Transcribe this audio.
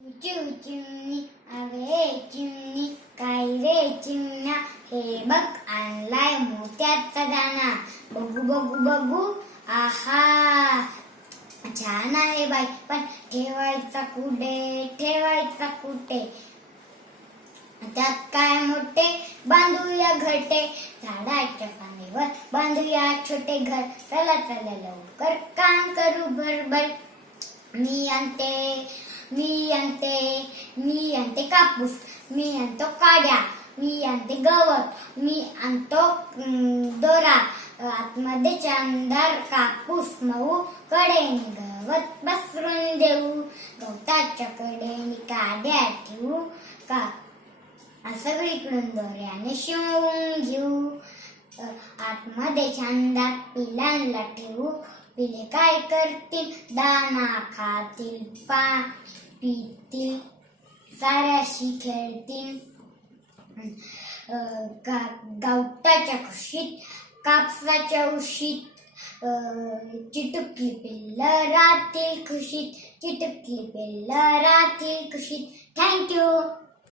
चिमणी अगे चिमणी काय रे चिमण्या हे बघ आणलाय मोत्याचा दाणा बघू बघू बघू आहा छान आहे बाई पण ठेवायचा कुठे त्यात काय मोठे बांधूया घरटे झाडाच्या फांदीवर बांधूया छोटे घर चला चला लवकर काम करू भरभर मी आणते कापूस मी आणतो काड्या मी आणते गवत मी आणतो दोरा आतमध्ये चांदार कापूस मऊ कडेने गवत पसरून देऊ गवताच्या कडेने काड्या ठेवू का सगळीकडून दोऱ्याने शिवून घेऊ आतमध्ये चांदार पिलांना ठेवू पिले काय करतील दाणा खातील पितील साऱ्याशी खेळतील गवताच्या खुशीत कापसाच्या उशीत चिटुकली पिल्लं राहतील खुशीत थँक्यू.